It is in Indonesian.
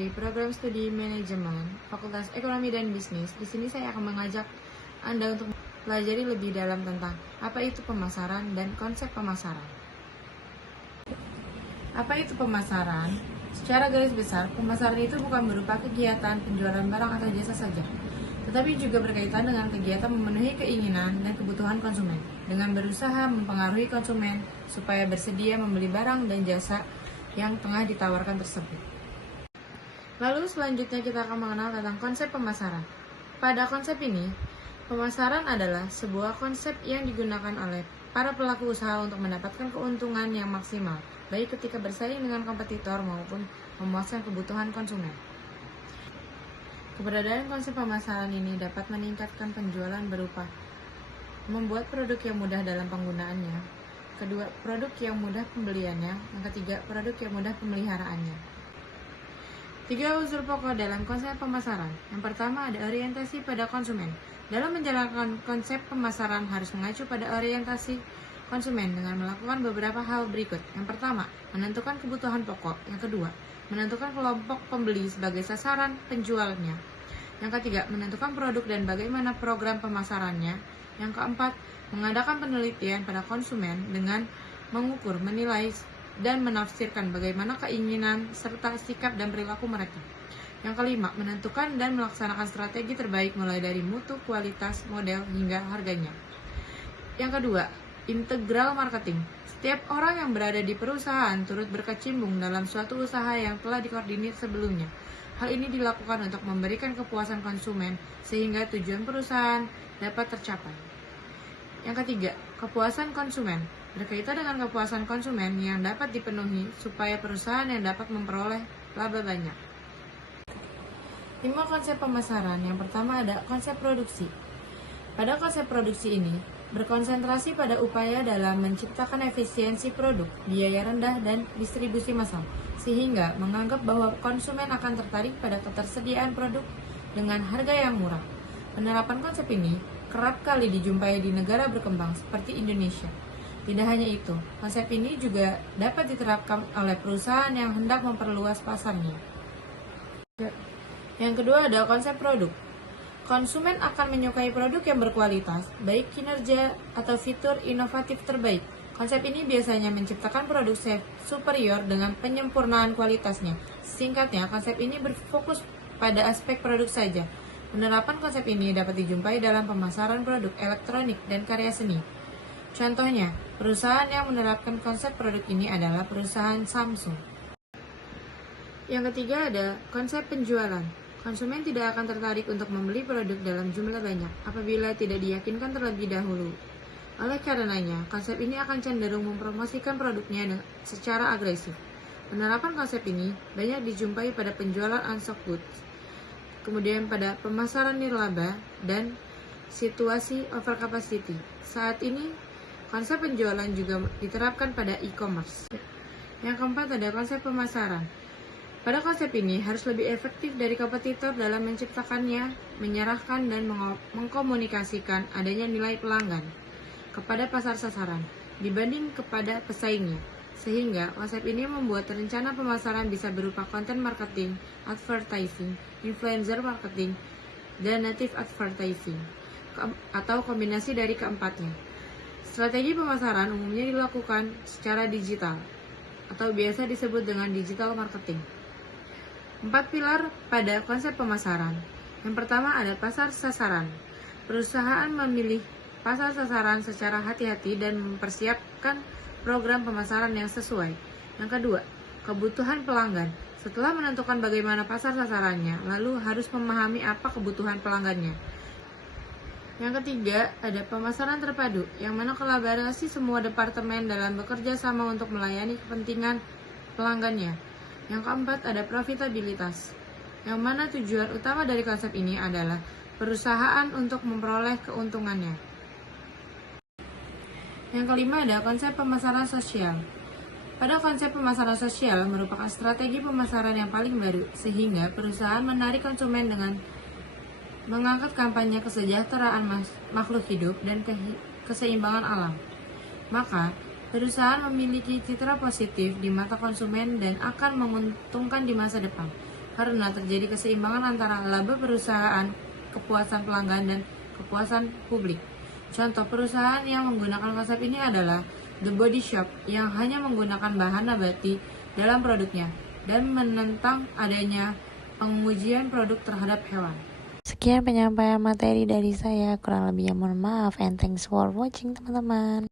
dari program studi manajemen Fakultas Ekonomi dan Bisnis. Di sini saya akan mengajak Anda untuk pelajari lebih dalam tentang apa itu pemasaran dan konsep pemasaran. Apa itu pemasaran? Secara garis besar, pemasaran itu bukan berupa kegiatan penjualan barang atau jasa saja, tetapi juga berkaitan dengan kegiatan memenuhi keinginan dan kebutuhan konsumen, dengan berusaha mempengaruhi konsumen supaya bersedia membeli barang dan jasa yang tengah ditawarkan tersebut. Lalu selanjutnya kita akan mengenal tentang konsep pemasaran. Pada konsep ini, pemasaran adalah sebuah konsep yang digunakan oleh para pelaku usaha untuk mendapatkan keuntungan yang maksimal, baik ketika bersaing dengan kompetitor maupun memuaskan kebutuhan konsumen. Keberadaan konsep pemasaran ini dapat meningkatkan penjualan berupa membuat produk yang mudah dalam penggunaannya, kedua, produk yang mudah pembeliannya, yang ketiga, produk yang mudah pemeliharaannya. 3 unsur pokok dalam konsep pemasaran. Yang pertama ada orientasi pada konsumen. Dalam menjalankan konsep pemasaran harus mengacu pada orientasi konsumen dengan melakukan beberapa hal berikut. Yang pertama, menentukan kebutuhan pokok. Yang kedua, menentukan kelompok pembeli sebagai sasaran penjualnya. Yang ketiga, menentukan produk dan bagaimana program pemasarannya. Yang keempat, mengadakan penelitian pada konsumen dengan mengukur, menilai, dan menafsirkan bagaimana keinginan serta sikap dan perilaku mereka. Yang kelima, menentukan dan melaksanakan strategi terbaik mulai dari mutu, kualitas, model, hingga harganya. Yang kedua, integral marketing. Setiap orang yang berada di perusahaan turut berkecimpung dalam suatu usaha yang telah dikoordinir sebelumnya. Hal ini dilakukan untuk memberikan kepuasan konsumen sehingga tujuan perusahaan dapat tercapai. Yang ketiga, kepuasan konsumen. Berkaitan dengan kepuasan konsumen yang dapat dipenuhi supaya perusahaan yang dapat memperoleh laba banyak. 5 konsep pemasaran. Yang pertama ada konsep produksi. Pada konsep produksi ini, berkonsentrasi pada upaya dalam menciptakan efisiensi produk, biaya rendah, dan distribusi massal, sehingga menganggap bahwa konsumen akan tertarik pada ketersediaan produk dengan harga yang murah. Penerapan konsep ini kerap kali dijumpai di negara berkembang seperti Indonesia. Tidak hanya itu, konsep ini juga dapat diterapkan oleh perusahaan yang hendak memperluas pasarnya. Yang kedua ada konsep produk. Konsumen akan menyukai produk yang berkualitas, baik kinerja atau fitur inovatif terbaik. Konsep ini biasanya menciptakan produk superior dengan penyempurnaan kualitasnya. Singkatnya, konsep ini berfokus pada aspek produk saja. Penerapan konsep ini dapat dijumpai dalam pemasaran produk elektronik dan karya seni. Contohnya, perusahaan yang menerapkan konsep produk ini adalah perusahaan Samsung. Yang ketiga ada konsep penjualan. Konsumen tidak akan tertarik untuk membeli produk dalam jumlah banyak apabila tidak diyakinkan terlebih dahulu. Oleh karenanya, konsep ini akan cenderung mempromosikan produknya secara agresif. Penerapan konsep ini banyak dijumpai pada penjualan unsold goods, kemudian pada pemasaran nirlaba, dan situasi overcapacity. Saat ini, konsep penjualan juga diterapkan pada e-commerce. Yang keempat ada konsep pemasaran. Pada konsep ini harus lebih efektif dari kompetitor dalam menciptakannya, menyerahkan dan mengkomunikasikan adanya nilai pelanggan kepada pasar sasaran dibanding kepada pesaingnya. Sehingga konsep ini membuat rencana pemasaran bisa berupa konten marketing, advertising, influencer marketing, dan native advertising, atau kombinasi dari keempatnya. Strategi pemasaran umumnya dilakukan secara digital, atau biasa disebut dengan digital marketing. 4 pilar pada konsep pemasaran. Yang pertama ada pasar sasaran. Perusahaan memilih pasar sasaran secara hati-hati dan mempersiapkan program pemasaran yang sesuai. Yang kedua, kebutuhan pelanggan. Setelah menentukan bagaimana pasar sasarannya, lalu harus memahami apa kebutuhan pelanggannya. Yang ketiga, ada pemasaran terpadu, yang mana kolaborasi semua departemen dalam bekerja sama untuk melayani kepentingan pelanggannya. Yang keempat, ada profitabilitas, yang mana tujuan utama dari konsep ini adalah perusahaan untuk memperoleh keuntungannya. Yang kelima, ada konsep pemasaran sosial. Pada konsep pemasaran sosial merupakan strategi pemasaran yang paling baru, sehingga perusahaan menarik konsumen dengan mengangkat kampanye kesejahteraan makhluk hidup dan keseimbangan alam. Maka, perusahaan memiliki citra positif di mata konsumen dan akan menguntungkan di masa depan. karena terjadi keseimbangan antara laba perusahaan, kepuasan pelanggan, dan kepuasan publik. Contoh perusahaan yang menggunakan konsep ini adalah The Body Shop yang hanya menggunakan bahan nabati dalam produknya dan menentang adanya pengujian produk terhadap hewan. Sekian penyampaian materi dari saya, kurang lebihnya mohon maaf, and thanks for watching teman-teman.